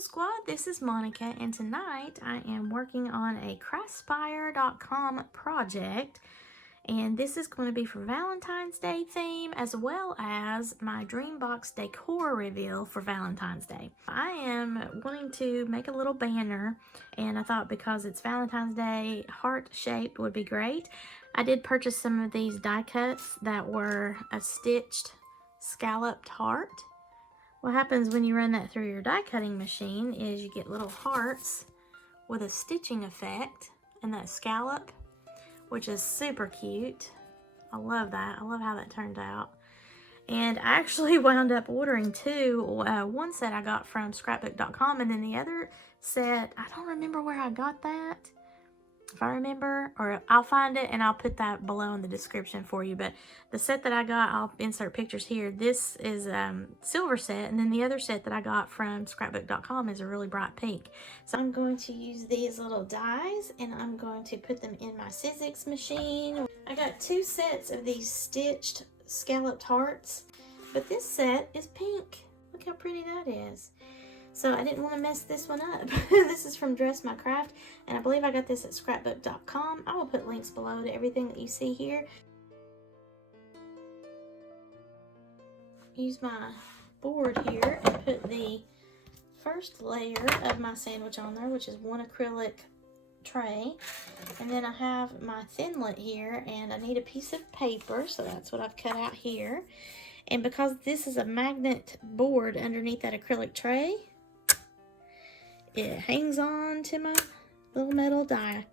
Squad, this is Monica, and tonight I am working on a Craspire.com project, and this is going to be for Valentine's Day theme as well as my Dreambox decor reveal for Valentine's Day. I am wanting to make a little banner, and I thought because it's Valentine's Day, heart-shaped would be great. I did purchase some of these die cuts that were a stitched scalloped heart. What happens when you run that through your die cutting machine is you get little hearts with a stitching effect and that scallop, which is super cute. I love that. I love how that turned out. And I actually wound up ordering two. One set I got from scrapbook.com, and then the other set, I don't remember where I got that. If I remember, or I'll find it and I'll put that below in the description for you. But the set that I got, I'll insert pictures here. This is a silver set, and then the other set that I got from scrapbook.com is a really bright pink. So I'm going to use these little dies and I'm going to put them in my Sizzix machine. I got two sets of these stitched scalloped hearts, but this set is pink. Look how pretty that is. So I didn't want to mess this one up. This is from Dress My Craft, and I believe I got this at scrapbook.com. I will put links below to everything that you see here. Use my board here and put the first layer of my sandwich on there, which is one acrylic tray. And then I have my thinlet here, and I need a piece of paper, so that's what I've cut out here. And because this is a magnet board underneath that acrylic tray, it hangs on to my little metal die.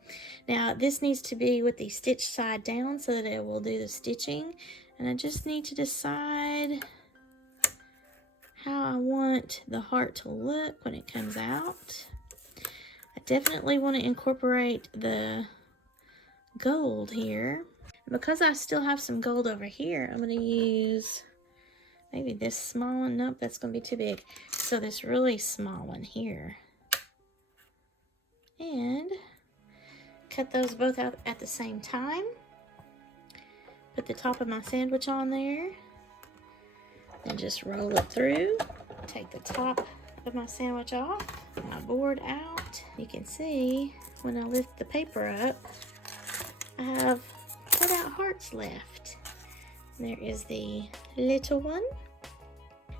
Now this needs to be with the stitch side down so that it will do the stitching, and I just need to decide how I want the heart to look when it comes out. I definitely want to incorporate the gold here. Because I still have some gold over here, I'm going to use maybe this small one. Nope, that's going to be too big. So this really small one here. And cut those both out at the same time. Put the top of my sandwich on there. And just roll it through. Take the top of my sandwich off. My board out. You can see when I lift the paper up, I have cut out hearts left. There is the little one.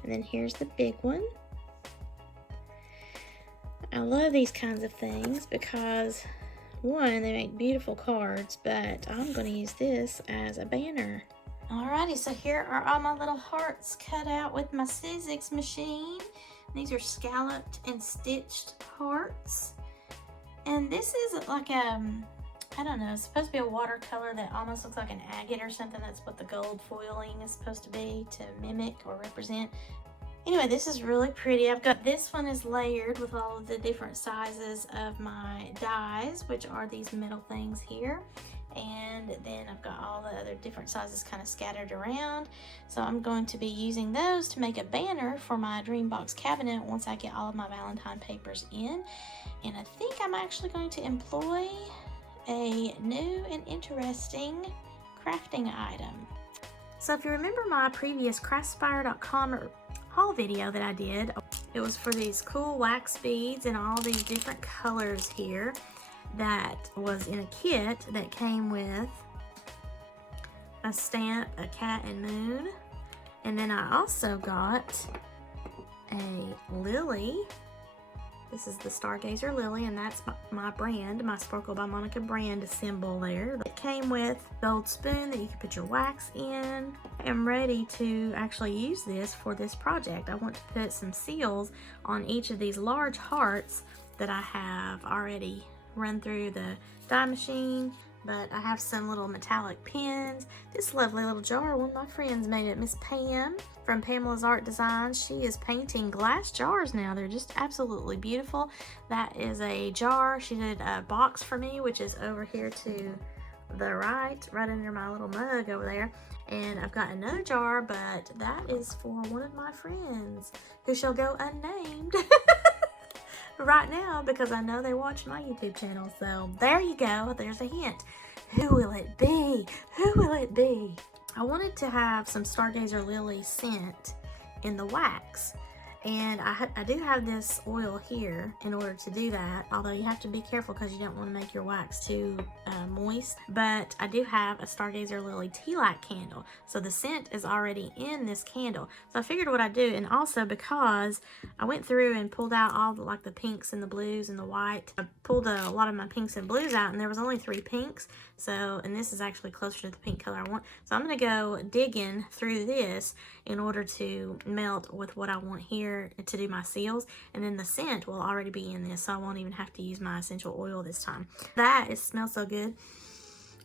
And then here's the big one. I love these kinds of things because, one, they make beautiful cards, but I'm going to use this as a banner. Alrighty, so here are all my little hearts cut out with my Sizzix machine. These are scalloped and stitched hearts. And this is like a, I don't know, it's supposed to be a watercolor that almost looks like an agate or something. That's what the gold foiling is supposed to be, to mimic or represent. Anyway, this is really pretty. I've got this one is layered with all of the different sizes of my dies, which are these metal things here. And then I've got all the other different sizes kind of scattered around. So I'm going to be using those to make a banner for my Dreambox cabinet once I get all of my Valentine papers in. And I think I'm actually going to employ a new and interesting crafting item. So if you remember my previous Craspire.com haul video that I did, it was for these cool wax beads and all these different colors here that was in a kit that came with a stamp, a cat and moon, and then I also got a lily. This is the Stargazer Lily, and that's my brand, my Sparkle by Monica brand symbol there. It came with a gold spoon that you can put your wax in. I am ready to actually use this for this project. I want to put some seals on each of these large hearts that I have already run through the die machine, but I have some little metallic pins. This lovely little jar, one of my friends made it, Miss Pam from Pamela's Art Designs. She is painting glass jars now. They're just absolutely beautiful. That is a jar. She did a box for me, which is over here to the right under my little mug over there. And I've got another jar, but that is for one of my friends who shall go unnamed right now because I know they watch my YouTube channel. So there you go. There's a hint. Who will it be? Who will it be? I wanted to have some Stargazer Lily scent in the wax, And I do have this oil here in order to do that, although you have to be careful because you don't want to make your wax too moist. But I do have a Stargazer Lily tea light candle, so the scent is already in this candle. So I figured what I'd do, and also because I went through and pulled out all the, like the pinks and the blues and the white. I pulled a lot of my pinks and blues out, and there was only 3 pinks. So, and this is actually closer to the pink color I want. So I'm going to go digging through this in order to melt with what I want here to do my seals. And then the scent will already be in this, so I won't even have to use my essential oil this time. That, it smells so good.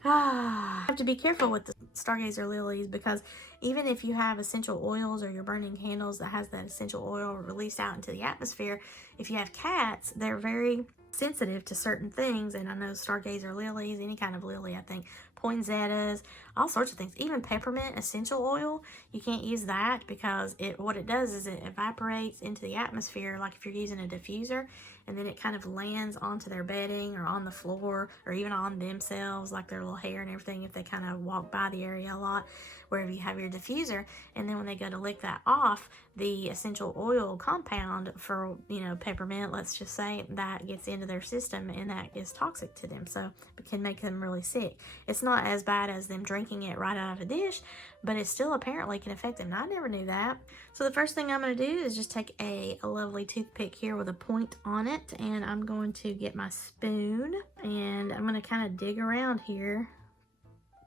I have to be careful with the Stargazer lilies, because even if you have essential oils or you're burning candles that has that essential oil released out into the atmosphere, if you have cats, they're very sensitive to certain things. And I know Stargazer lilies, any kind of lily, I think, poinsettias, all sorts of things, even peppermint essential oil, you can't use that because what it does is it evaporates into the atmosphere, like if you're using a diffuser, and then it kind of lands onto their bedding or on the floor or even on themselves, like their little hair and everything, if they kind of walk by the area a lot, wherever you have your diffuser. And then when they go to lick that off, the essential oil compound for, you know, peppermint, let's just say, that gets into their system and that is toxic to them, so it can make them really sick. It's not as bad as them drinking it right out of a dish, but it still apparently can affect them. I never knew that. So the first thing I'm going to do is just take a lovely toothpick here with a point on it, and I'm going to get my spoon, and I'm going to kind of dig around here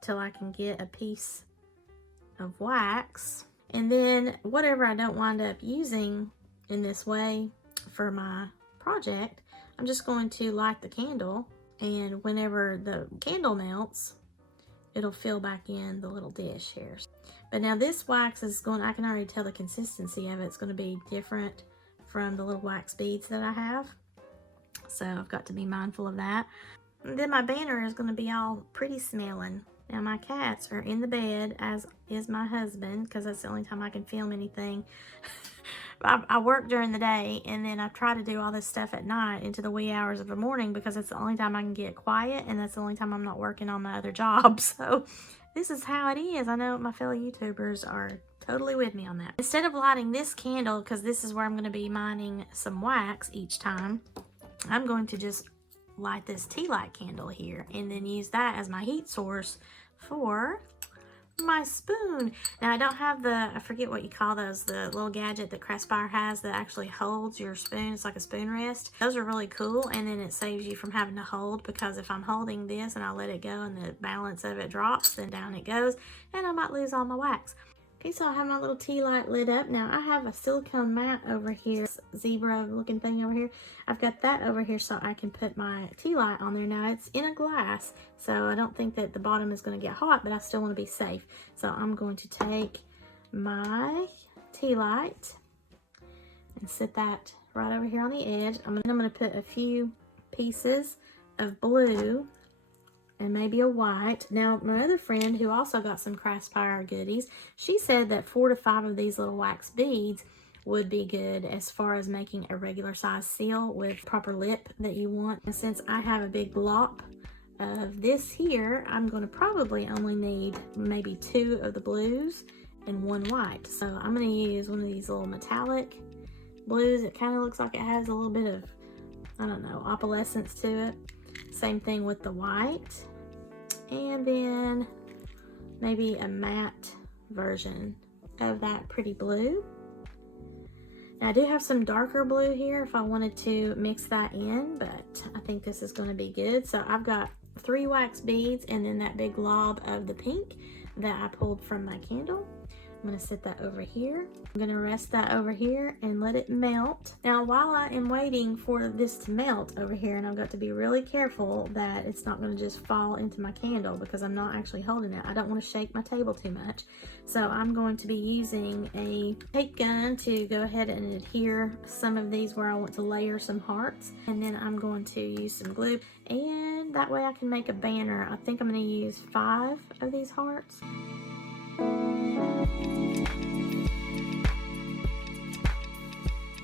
till I can get a piece of wax. And then whatever I don't wind up using in this way for my project, I'm just going to light the candle, and whenever the candle melts, it'll fill back in the little dish here. But now this wax is going, I can already tell the consistency of it. It's going to be different from the little wax beads that I have. So I've got to be mindful of that. And then my banner is going to be all pretty smelling. Now my cats are in the bed, as is my husband, because that's the only time I can film anything. I work during the day, and then I try to do all this stuff at night into the wee hours of the morning, because it's the only time I can get quiet, and that's the only time I'm not working on my other job. So this is how it is. I know my fellow YouTubers are totally with me on that. Instead of lighting this candle, because this is where I'm going to be mining some wax each time, I'm going to just light this tea light candle here and then use that as my heat source for my spoon. Now I don't have the, I forget what you call those, the little gadget that Craspire has that actually holds your spoon. It's like a spoon rest. Those are really cool, and then it saves you from having to hold, because if I'm holding this and I let it go and the balance of it drops, then down it goes and I might lose all my wax. Okay, so I have my little tea light lit up. Now I have a silicone mat over here, zebra looking thing over here. I've got that over here so I can put my tea light on there. Now it's in a glass, so I don't think that the bottom is going to get hot, but I still want to be safe. So I'm going to take my tea light and set that right over here on the edge. I'm going to put a few pieces of blue and maybe a white. Now, my other friend who also got some Craspire goodies, she said that 4 to 5 of these little wax beads would be good as far as making a regular size seal with proper lip that you want. And since I have a big glop of this here, I'm going to probably only need maybe 2 of the blues and 1 white. So I'm going to use one of these little metallic blues. It kind of looks like it has a little bit of, I don't know, opalescence to it. Same thing with the white, and then maybe a matte version of that pretty blue. Now I do have some darker blue here if I wanted to mix that in, but I think this is going to be good. So I've got 3 wax beads and then that big glob of the pink that I pulled from my candle. I'm going to set that over here. I'm going to rest that over here and let it melt. Now, while I am waiting for this to melt over here, and I've got to be really careful that it's not going to just fall into my candle because I'm not actually holding it. I don't want to shake my table too much. So I'm going to be using a tape gun to go ahead and adhere some of these where I want to layer some hearts. And then I'm going to use some glue, and that way I can make a banner. I think I'm going to use 5 of these hearts.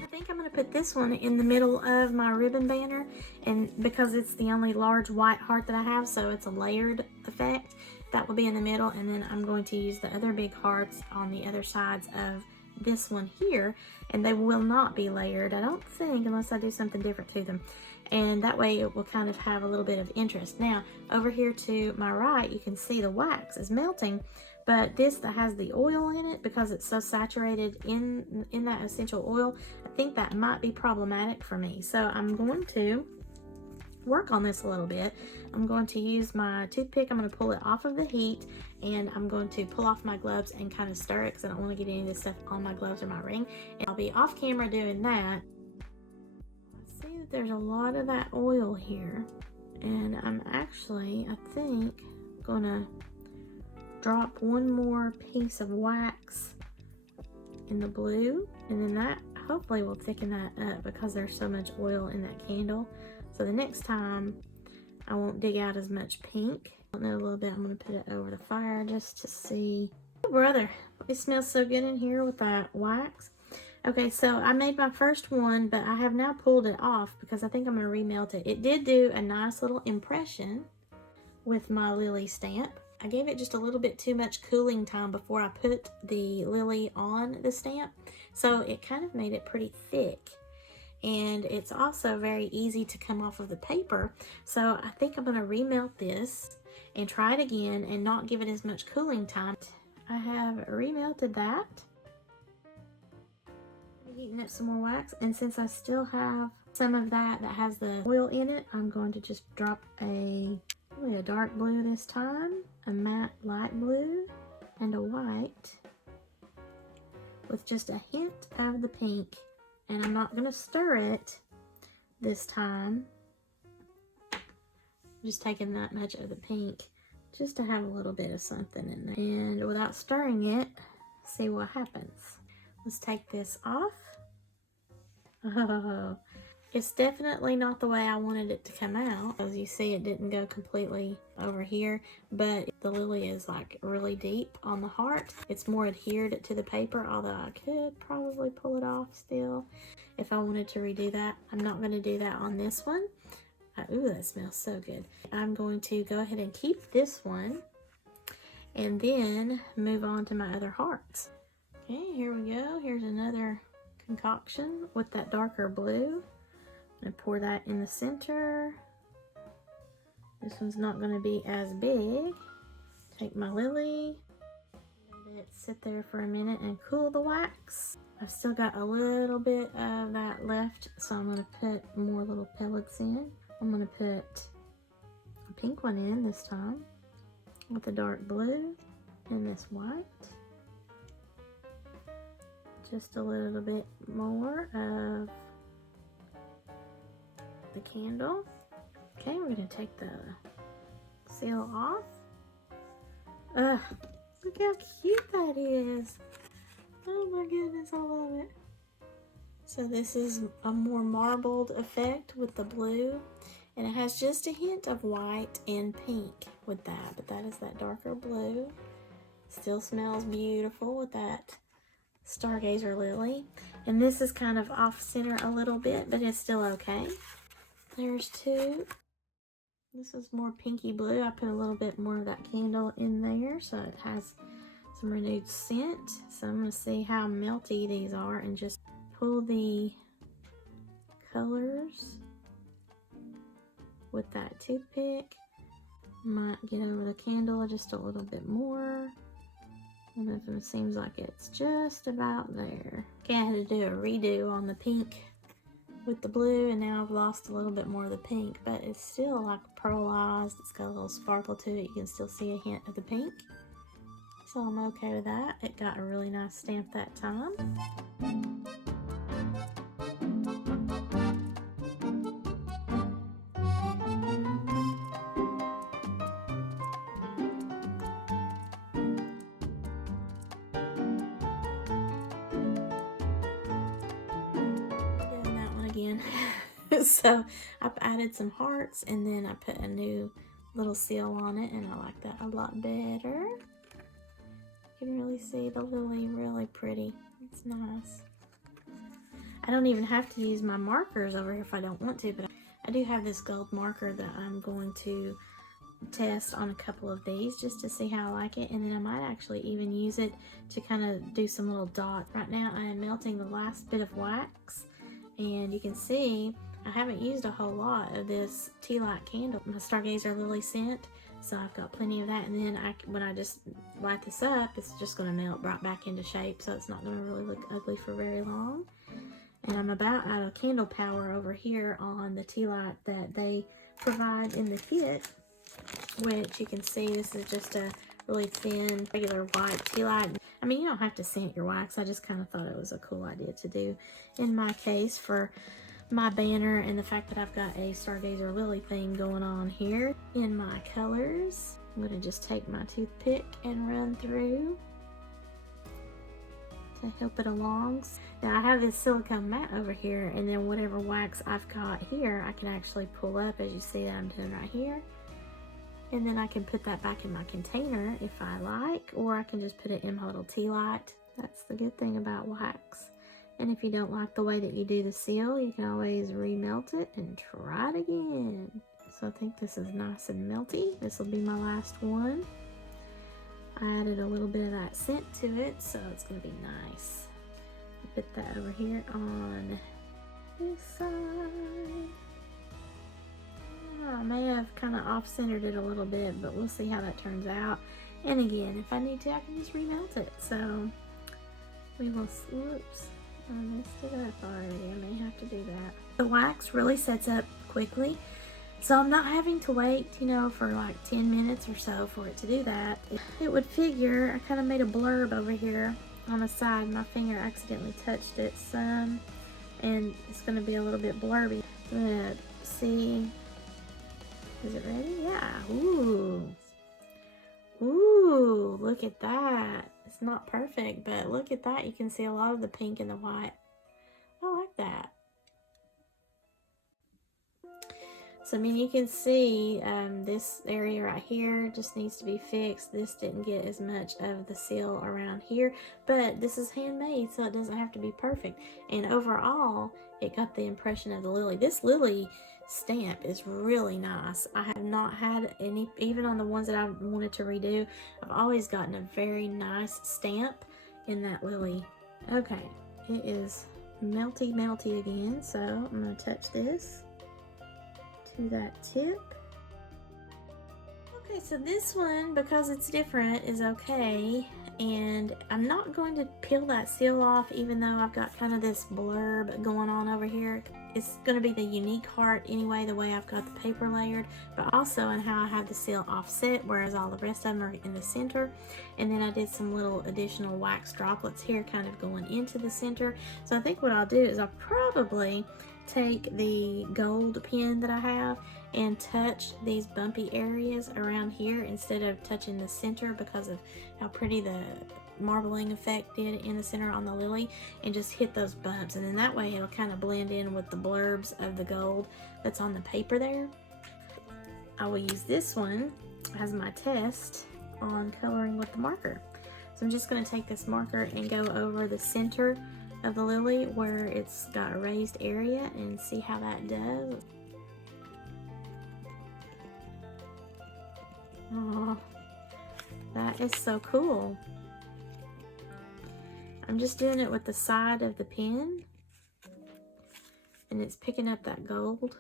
I think I'm going to put this one in the middle of my ribbon banner, and because it's the only large white heart that I have, so it's a layered effect, that will be in the middle. And then I'm going to use the other big hearts on the other sides of this one here, and they will not be layered, I don't think, unless I do something different to them. And that way it will kind of have a little bit of interest. Now, over here to my right, you can see the wax is melting, but this that has the oil in it, because it's so saturated in that essential oil, I think that might be problematic for me. So I'm going to work on this a little bit. I'm going to use my toothpick. I'm going to pull it off of the heat, and I'm going to pull off my gloves and kind of stir it because I don't want to get any of this stuff on my gloves or my ring. And I'll be off camera doing that. I see that there's a lot of that oil here, and I'm actually, I think, going to drop one more piece of wax in the blue, and then that hopefully will thicken that up because there's so much oil in that candle. So the next time I won't dig out as much pink. I don't know, a little bit. I'm going to put it over the fire just to see. Oh, brother, it smells so good in here with that wax. Okay, so I made my first one, but I have now pulled it off because I think I'm going to remelt it. It did do a nice little impression with my lily stamp. I gave it just a little bit too much cooling time before I put the lily on the stamp, so it kind of made it pretty thick. And it's also very easy to come off of the paper. So I think I'm going to remelt this and try it again and not give it as much cooling time. I have remelted that. Heating up some more wax, and since I still have some of that has the oil in it, I'm going to just drop really a dark blue this time, a matte light blue, and a white with just a hint of the pink. And I'm not going to stir it this time. I'm just taking that much of the pink just to have a little bit of something in there. And without stirring it, see what happens. Let's take this off. Oh, it's definitely not the way I wanted it to come out. As you see, it didn't go completely over here, but the lily is like really deep on the heart. It's more adhered to the paper, although I could probably pull it off still if I wanted to redo that. I'm not going to do that on this one. Ooh, that smells so good. I'm going to go ahead and keep this one and then move on to my other hearts. Okay, here we go. Here's another concoction with that darker blue. I'm going to pour that in the center. This one's not going to be as big. Take my lily, let it sit there for a minute and cool the wax. I've still got a little bit of that left, so I'm going to put more little pellets in. I'm going to put a pink one in this time with the dark blue and this white. Just a little bit more of the candle. Okay, we're going to take the seal off. Ugh, look how cute that is. Oh my goodness, I love it. So this is a more marbled effect with the blue, and it has just a hint of white and pink with that, but that is that darker blue. Still smells beautiful with that stargazer lily, and this is kind of off center a little bit, but it's still okay. There's two. This is more pinky blue. I put a little bit more of that candle in there so it has some renewed scent. So I'm going to see how melty these are and just pull the colors with that toothpick. Might get over the candle just a little bit more. One of them seems like it's just about there. Okay, I had to do a redo on the pink with the blue, and now I've lost a little bit more of the pink, but it's still like pearlized. It's got a little sparkle to it. You can still see a hint of the pink. So I'm okay with that. It got a really nice stamp that time. Doing that one again. So I've added some hearts, and then I put a new little seal on it, and I like that a lot better. You can really see the lily, really pretty. It's nice. I don't even have to use my markers over here if I don't want to, but I do have this gold marker that I'm going to test on a couple of these just to see how I like it, and then I might actually even use it to kind of do some little dots. Right now I am melting the last bit of wax, and you can see I haven't used a whole lot of this tea light candle, my Stargazer Lily scent, so I've got plenty of that. And then when I just light this up, it's just going to melt right back into shape, so it's not going to really look ugly for very long. And I'm about out of candle power over here on the tea light that they provide in the kit, which you can see this is just a really thin regular white tea light. I mean, you don't have to scent your wax. I just kind of thought it was a cool idea to do in my case for my banner, and the fact that I've got a Stargazer Lily thing going on here. In my colors, I'm going to just take my toothpick and run through to help it along. Now I have this silicone mat over here, and then whatever wax I've got here I can actually pull up, as you see that I'm doing right here, and then I can put that back in my container if I like, or I can just put it in my little tea light. That's the good thing about wax. And if you don't like the way that you do the seal, you can always remelt it and try it again. So I think this is nice and melty. This will be my last one. I added a little bit of that scent to it, so it's going to be nice. Put that over here on this side. I may have kind of off-centered it a little bit, but we'll see how that turns out. And again, if I need to, I can just remelt it. So we will, whoops. I messed it up already. I may have to do that. The wax really sets up quickly, so I'm not having to wait, you know, for like 10 minutes or so for it to do that. It would figure, I kind of made a blurb over here on the side. My finger accidentally touched it some, and it's going to be a little bit blurby. I'm going to see, is it ready? Yeah. Ooh. Ooh, look at that. It's not perfect, but look at that. You can see a lot of the pink and the white. I like that. So, I mean, you can see this area right here just needs to be fixed. This didn't get as much of the seal around here, but this is handmade, so it doesn't have to be perfect. And overall, it got the impression of the lily. This lily stamp is really nice. I have not had any, even on the ones that I wanted to redo, I've always gotten a very nice stamp in that lily. Okay, it is melty again, so I'm going to touch this to that tip. Okay, so this one, because it's different, is okay, and I'm not going to peel that seal off, even though I've got kind of this blurb going on over here. It's going to be the unique heart anyway, the way I've got the paper layered, but also in how I have the seal offset, whereas all the rest of them are in the center. And then I did some little additional wax droplets here kind of going into the center. So I think what I'll do is I'll probably take the gold pen that I have and touch these bumpy areas around here instead of touching the center, because of how pretty the marbling effect did in the center on the lily, and just hit those bumps, and then that way it'll kind of blend in with the blurbs of the gold that's on the paper there. I will use this one as my test on coloring with the marker. So I'm just going to take this marker and go over the center of the lily where it's got a raised area and see how that does. Oh, that is so cool. I'm just doing it with the side of the pen, and it's picking up that gold.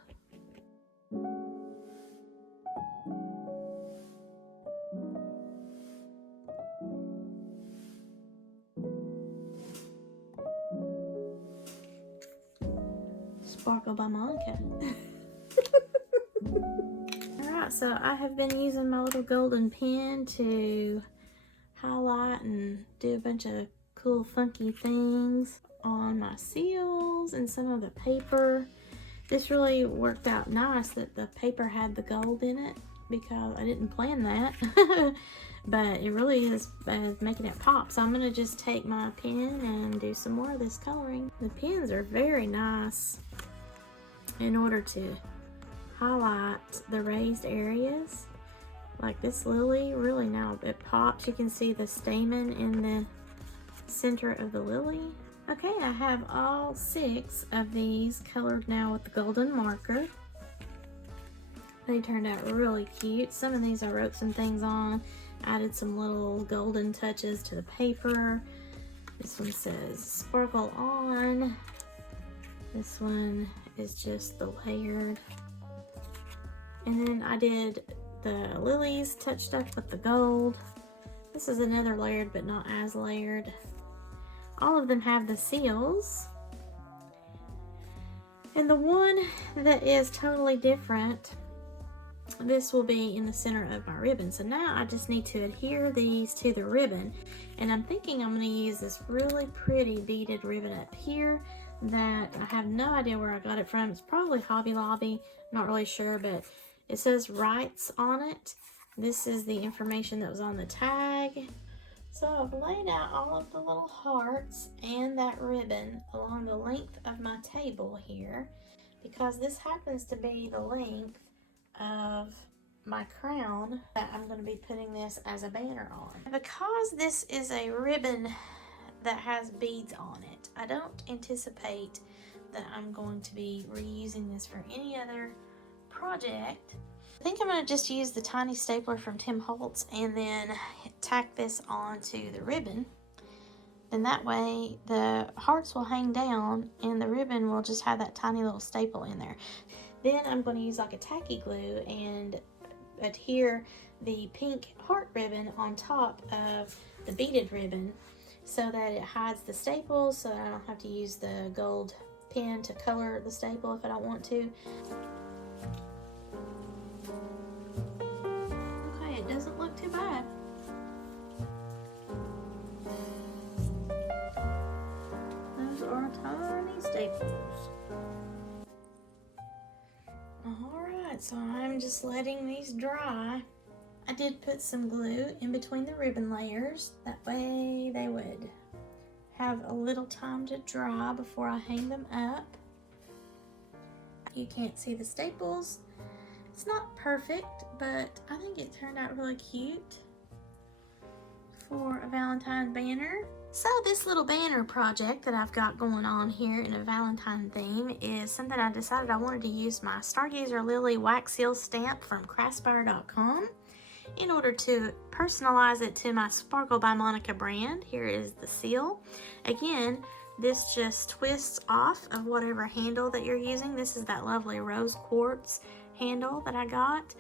Sparkle by Monica. Alright, so I have been using my little golden pen to highlight and do a bunch of cool funky things on my seals and some of the paper. This really worked out nice that the paper had the gold in it, because I didn't plan that. But it really is making it pop. So I'm going to just take my pen and do some more of this coloring. The pens are very nice in order to highlight the raised areas. Like this lily, really now it pops. You can see the stamen in the center of the lily. Okay, I have all 6 of these colored now with the golden marker. They turned out really cute. Some of these I wrote some things on, added some little golden touches to the paper. This one says sparkle on. This one is just the layered. And then I did the lilies touched up with the gold. This is another layered but not as layered. All of them have the seals. And the one that is totally different, this will be in the center of my ribbon. So now I just need to adhere these to the ribbon. And I'm thinking I'm going to use this really pretty beaded ribbon up here that I have no idea where I got it from. It's probably Hobby Lobby, not really sure, but it says rights on it. This is the information that was on the tag. So I've laid out all of the little hearts and that ribbon along the length of my table here, because this happens to be the length of my crown that I'm going to be putting this as a banner on. Because this is a ribbon that has beads on it, I don't anticipate that I'm going to be reusing this for any other project. I think I'm going to just use the tiny stapler from Tim Holtz and then tack this onto the ribbon. Then that way the hearts will hang down and the ribbon will just have that tiny little staple in there. Then I'm going to use like a tacky glue and adhere the pink heart ribbon on top of the beaded ribbon so that it hides the staples, so I don't have to use the gold pen to color the staple if I don't want to. Okay, it doesn't look too bad. Those are tiny staples. Alright, so I'm just letting these dry. I did put some glue in between the ribbon layers. That way they would have a little time to dry before I hang them up. You can't see the staples. It's not perfect, but I think it turned out really cute for a Valentine banner. So this little banner project that I've got going on here in a Valentine theme is something I decided I wanted to use my Stargazer Lily wax seal stamp from Craspire.com in order to personalize it to my Sparkle by Monica brand. Here is the seal. Again, this just twists off of whatever handle that you're using. This is that lovely rose quartz handle that I got.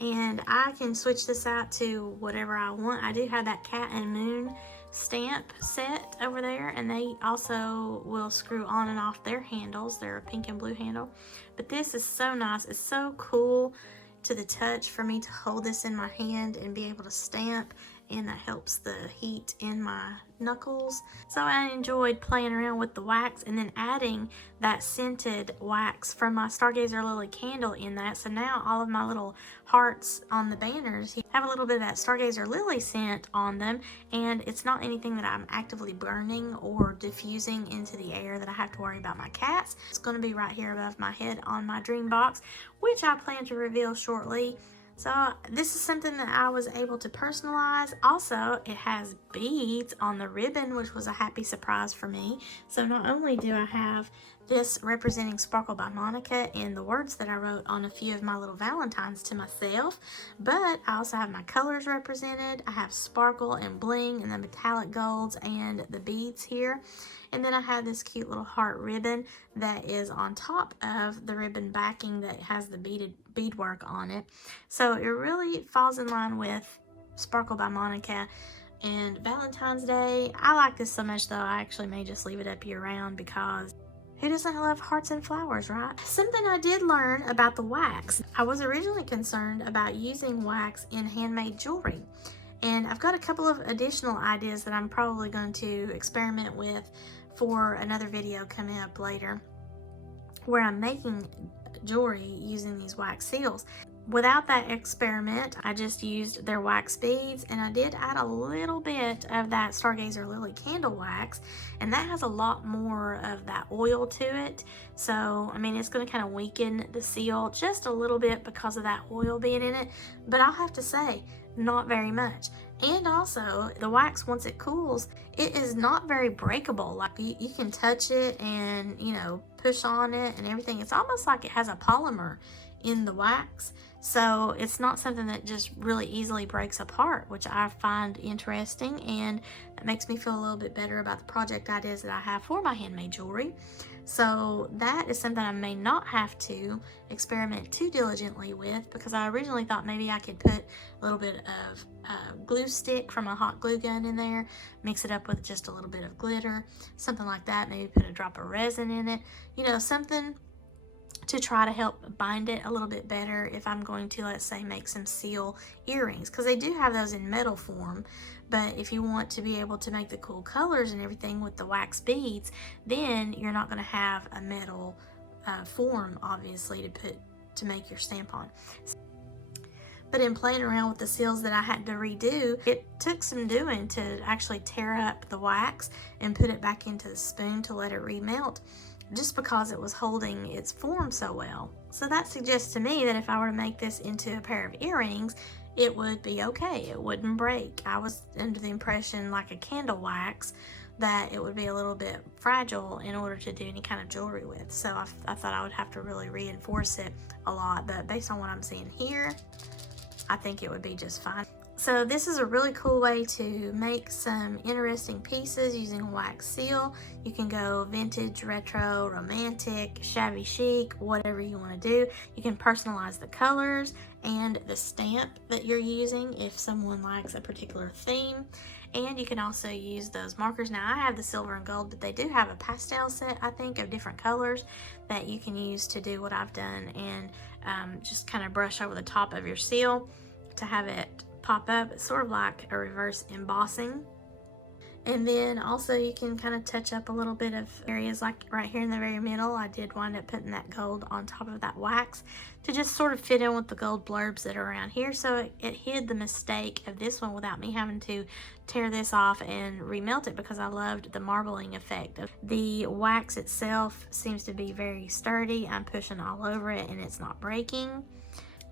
And I can switch this out to whatever I want. I do have that cat and moon stamp set over there, and they also will screw on and off their handles. They're a pink and blue handle. But this is so nice. It's so cool to the touch for me to hold this in my hand and be able to stamp, and that helps the heat in my knuckles. So I enjoyed playing around with the wax and then adding that scented wax from my Stargazer Lily candle in that. So now all of my little hearts on the banners have a little bit of that Stargazer Lily scent on them, and it's not anything that I'm actively burning or diffusing into the air that I have to worry about my cats. It's going to be right here above my head on my dream box, which I plan to reveal shortly. So this is something that I was able to personalize. Also, it has beads on the ribbon, which was a happy surprise for me. So not only do I have this representing Sparkle by Monica and the words that I wrote on a few of my little Valentines to myself, but I also have my colors represented. I have sparkle and bling and the metallic golds and the beads here. And then I have this cute little heart ribbon that is on top of the ribbon backing that has the beadwork on it. So it really falls in line with Sparkle by Monica and Valentine's Day. I like this so much though, I actually may just leave it up year round, because who doesn't love hearts and flowers, right? Something I did learn about the wax. I was originally concerned about using wax in handmade jewelry. And I've got a couple of additional ideas that I'm probably going to experiment with for another video coming up later, where I'm making jewelry using these wax seals. Without that experiment, I just used their wax beads, and I did add a little bit of that Stargazer Lily candle wax, and that has a lot more of that oil to it. So, I mean, it's going to kind of weaken the seal just a little bit because of that oil being in it, but I'll have to say, not very much. And also, the wax, once it cools, it is not very breakable. Like, you can touch it and, you know, push on it and everything. It's almost like it has a polymer in the wax. So it's not something that just really easily breaks apart, which I find interesting, and that makes me feel a little bit better about the project ideas that I have for my handmade jewelry. So that is something I may not have to experiment too diligently with, because I originally thought maybe I could put a little bit of glue stick from a hot glue gun in there, mix it up with just a little bit of glitter, something like that, maybe put a drop of resin in it, you know, something to try to help bind it a little bit better if I'm going to, let's say, make some seal earrings, because they do have those in metal form. But if you want to be able to make the cool colors and everything with the wax beads, then you're not going to have a metal form, obviously, to make your stamp on. But in playing around with the seals that I had to redo, it took some doing to actually tear up the wax and put it back into the spoon to let it remelt, just because it was holding its form so well. So that suggests to me that if I were to make this into a pair of earrings, it would be okay. It wouldn't break. I was under the impression, like a candle wax, that it would be a little bit fragile in order to do any kind of jewelry with. So I thought I would have to really reinforce it a lot, but based on what I'm seeing here, I think it would be just fine. So this is a really cool way to make some interesting pieces using a wax seal. You can go vintage, retro, romantic, shabby chic, whatever you want to do. You can personalize the colors and the stamp that you're using if someone likes a particular theme. And you can also use those markers. Now I have the silver and gold, but they do have a pastel set, I think, of different colors that you can use to do what I've done, and just kind of brush over the top of your seal to have it pop up. It's sort of like a reverse embossing. And then also you can kind of touch up a little bit of areas, like right here in the very middle. I did wind up putting that gold on top of that wax to just sort of fit in with the gold blurbs that are around here. So it hid the mistake of this one without me having to tear this off and remelt it, because I loved the marbling effect. The wax itself seems to be very sturdy. I'm pushing all over it and it's not breaking.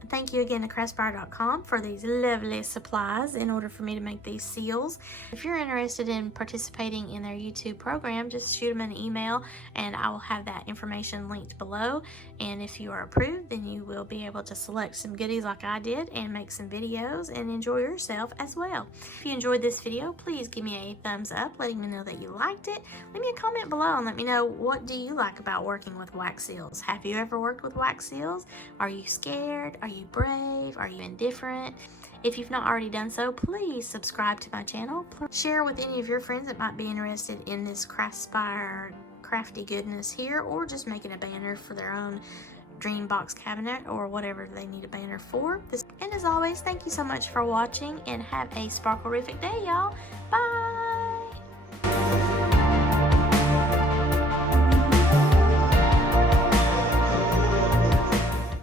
Thank you again to Craspire.com for these lovely supplies in order for me to make these seals. If you're interested in participating in their YouTube program, just shoot them an email and I will have that information linked below. And if you are approved, then you will be able to select some goodies like I did and make some videos and enjoy yourself as well. If you enjoyed this video, please give me a thumbs up letting me know that you liked it. Leave me a comment below and let me know, what do you like about working with wax seals? Have you ever worked with wax seals? Are you scared? Are you brave? Are you indifferent? If you've not already done so, please subscribe to my channel. Share with any of your friends that might be interested in this Craspire crafty goodness here, or just making a banner for their own dream box cabinet or whatever they need a banner for. And as always, thank you so much for watching and have a sparkle-rific day, y'all. Bye!